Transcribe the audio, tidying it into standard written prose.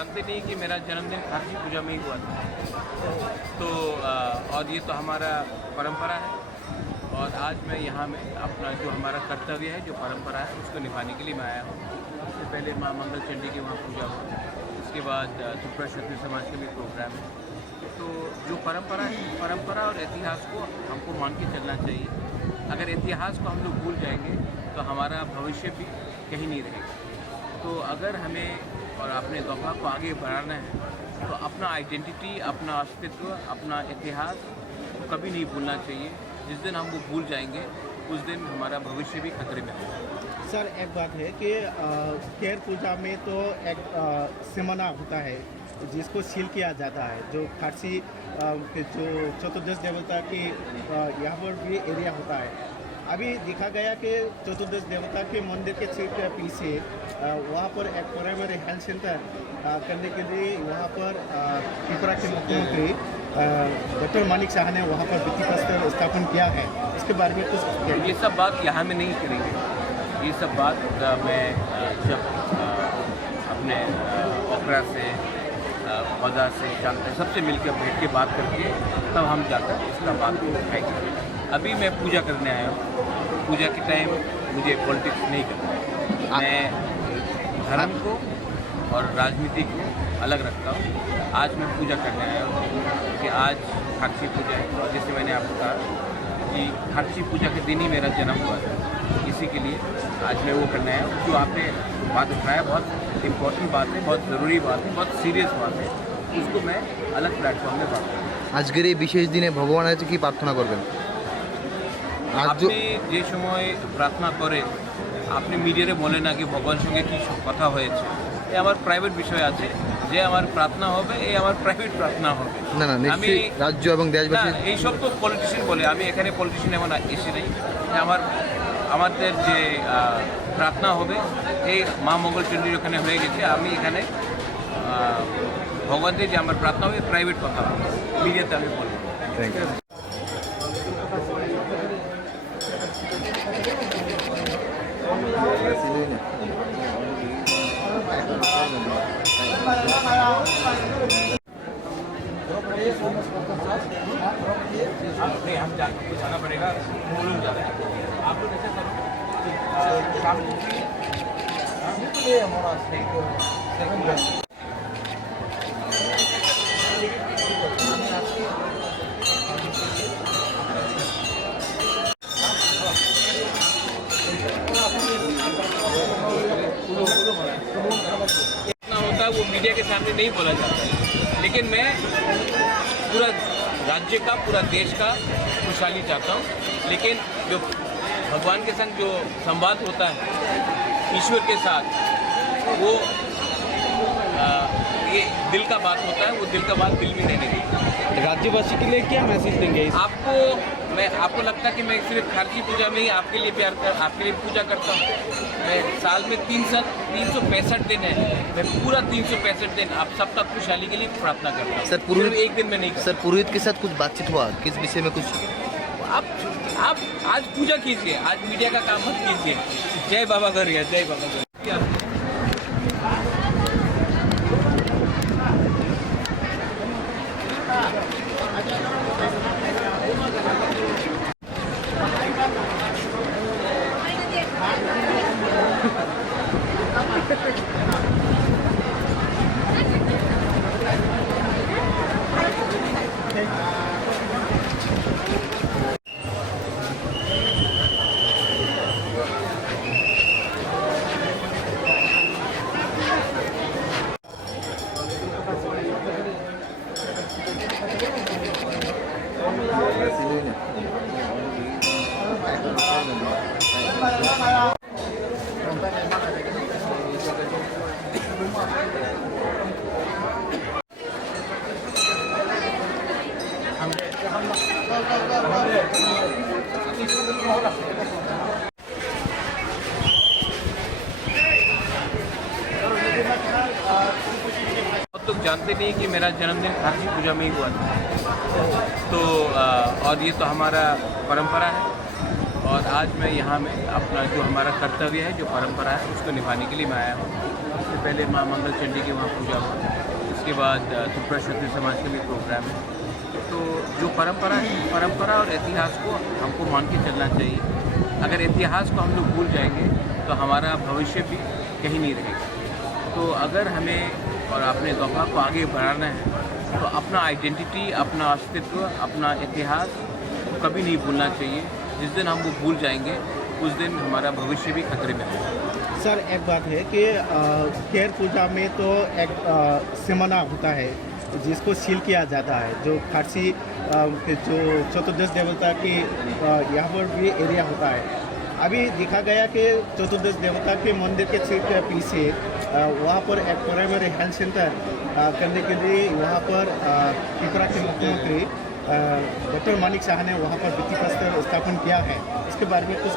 जानते नहीं कि मेरा जन्मदिन खारसी पूजा में ही हुआ था। तो और ये तो हमारा परंपरा है और आज मैं यहाँ में अपना जो हमारा कर्तव्य है, जो परंपरा है, उसको निभाने के लिए मैं आया हूँ। इससे पहले माँ मंगल चंडी की वहाँ पूजा हुआ, उसके बाद त्रिपुरा क्षत्रिय समाज का भी प्रोग्राम है। तो जो परंपरा है, परंपरा और इतिहास को हमको मान के चलना चाहिए। अगर इतिहास को हम लोग भूल जाएंगे तो हमारा भविष्य भी कहीं नहीं रहेगा। तो अगर हमें और अपने गौवा को आगे बढ़ाना है तो अपना आइडेंटिटी, अपना अस्तित्व, अपना इतिहास को कभी नहीं भूलना चाहिए। जिस दिन हम वो भूल जाएंगे उस दिन हमारा भविष्य भी खतरे में होगा। सर, एक बात है कि खैर पूजा में तो एक सिमना होता है जिसको सील किया जाता है, जो खारसी जो चतुर्दश देवता की यहाँ पर भी एरिया होता है। अभी देखा गया कि चतुर्दश देवता के मंदिर के ठीक पीछे वहाँ पर एक प्राइमरी हेल्थ सेंटर करने के लिए वहाँ पर त्रिपुरा के मुख्यमंत्री डॉक्टर मानिक शाह ने वहाँ पर भित्ति प्रस्तर स्थापन किया है। इसके बारे में कुछ ये सब बात यहाँ में नहीं करेंगे। ये सब बात मैं जब अपने ओपरा से वदा से जानते सबसे मिलकर बैठ के बात करके तब हम जाकर इसका बात उठाएंगे। अभी मैं पूजा करने आया हूँ। पूजा के टाइम मुझे पॉलिटिक्स नहीं करना है। मैं धर्म को और राजनीति को अलग रखता हूँ। आज मैं पूजा करने आया हूँ कि आज खारसी पूजा है और जैसे मैंने आपको कहा कि खारसी पूजा के दिन ही मेरा जन्म हुआ था, इसी के लिए आज मैं वो करने आया हूँ। जो आपने बात उठाया बहुत इम्पोर्टेंट बात है, बहुत ज़रूरी बात है, बहुत सीरियस बात है, उसको मैं अलग प्लेटफॉर्म में बात करूँ। আজকের এই বিশেষ দিনে ভগবানের কাছে কি প্রার্থনা করবেন? আপনি যে সময় প্রার্থনা করেন, আপনি মিডিয়ারে বলেন না কি ভগবানের সঙ্গে কি কথা হয়েছে, এ আমার প্রাইভেট বিষয় আছে। যে আমার প্রার্থনা হবে এই আমার প্রাইভেট প্রার্থনা হবে। না না, নিশ্চয়ই রাজ্য এবং দেশবাসী এইসব তো পলিটিশিয়ান বলে, আমি এখানে পলিটিশিয়ান এমন এসে নেই। আমাদের যে প্রার্থনা হবে এই মা মঙ্গল চণ্ডীর ওখানে হয়ে গেছে। আমি এখানে ভগবানদের যে আমার প্রার্থনা হবে প্রাইভেট কথা হবে, মিডিয়াতে আমি বলবো। Thank you. नहीं, हम जाना पड़ेगा, बोलूँ जा रहे हैं। आप लोग ऐसे करो शाम को इतना होता है वो मीडिया के सामने नहीं बोला जाता है। लेकिन मैं पूरा राज्य का, पूरा देश का खुशहाली चाहता हूँ। लेकिन जो भगवान के संग जो संवाद होता है ईश्वर के साथ, वो ये दिल का बात होता है, वो दिल का बात दिल में रहने देगी। राज्यवासी के लिए क्या मैसेज देंगे? आपको लगता है कि मैं सिर्फ खारसी पूजा में ही आपके लिए आपके लिए पूजा करता हूँ? मैं साल में 365 दिन है, मैं पूरा 365 दिन आप सबका खुशहाली के लिए प्रार्थना करता हूँ। सर, पुरोहित एक दिन में नहीं करता। सर, पुरोहित के साथ कुछ बातचीत हुआ? किस विषय में कुछ? आप आज पूजा कीजिए, आज मीडिया का काम मत कीजिए। जय बाबा गौरिया, जय बाबा गौरिया। लोग जानते नहीं कि मेरा जन्मदिन खारसी पूजा में ही हुआ था। तो और ये तो हमारा परंपरा है और आज मैं यहाँ में अपना जो हमारा कर्तव्य है, जो परंपरा है, उसको निभाने के लिए मैं आया हूँ। इससे पहले माँ मंगल चंडी की वहाँ पूजा हुआ, इसके बाद त्रिपुरा क्षत्रिय समाज का भी प्रोग्राम है। तो जो परंपरा है, परंपरा और इतिहास को हमको मान के चलना चाहिए। अगर इतिहास को हम लोग भूल जाएंगे तो हमारा भविष्य भी कहीं नहीं रहेगा। तो अगर हमें और अपने गौफा को आगे बढ़ाना है तो अपना आइडेंटिटी, अपना अस्तित्व, अपना इतिहास कभी नहीं भूलना चाहिए। जिस दिन हम वो भूल जाएंगे उस दिन हमारा भविष्य भी खतरे में होगा। सर, एक बात है कि केर पूजा में तो एक सिमना होता है जिसको सील किया जाता है, जो फारसी जो चतुर्दश देवता की यहाँ पर भी एरिया होता है। अभी देखा गया कि चतुर्दश देवता के मंदिर के ठीक पीछे वहाँ पर एक प्राइमरी हेल्थ सेंटर करने के लिए वहाँ पर त्रिपुरा के मुख्यमंत्री डॉक्टर मानिक शाह ने वहाँ पर भित्ति प्रस्तर स्थापन किया है। इसके बारे में कुछ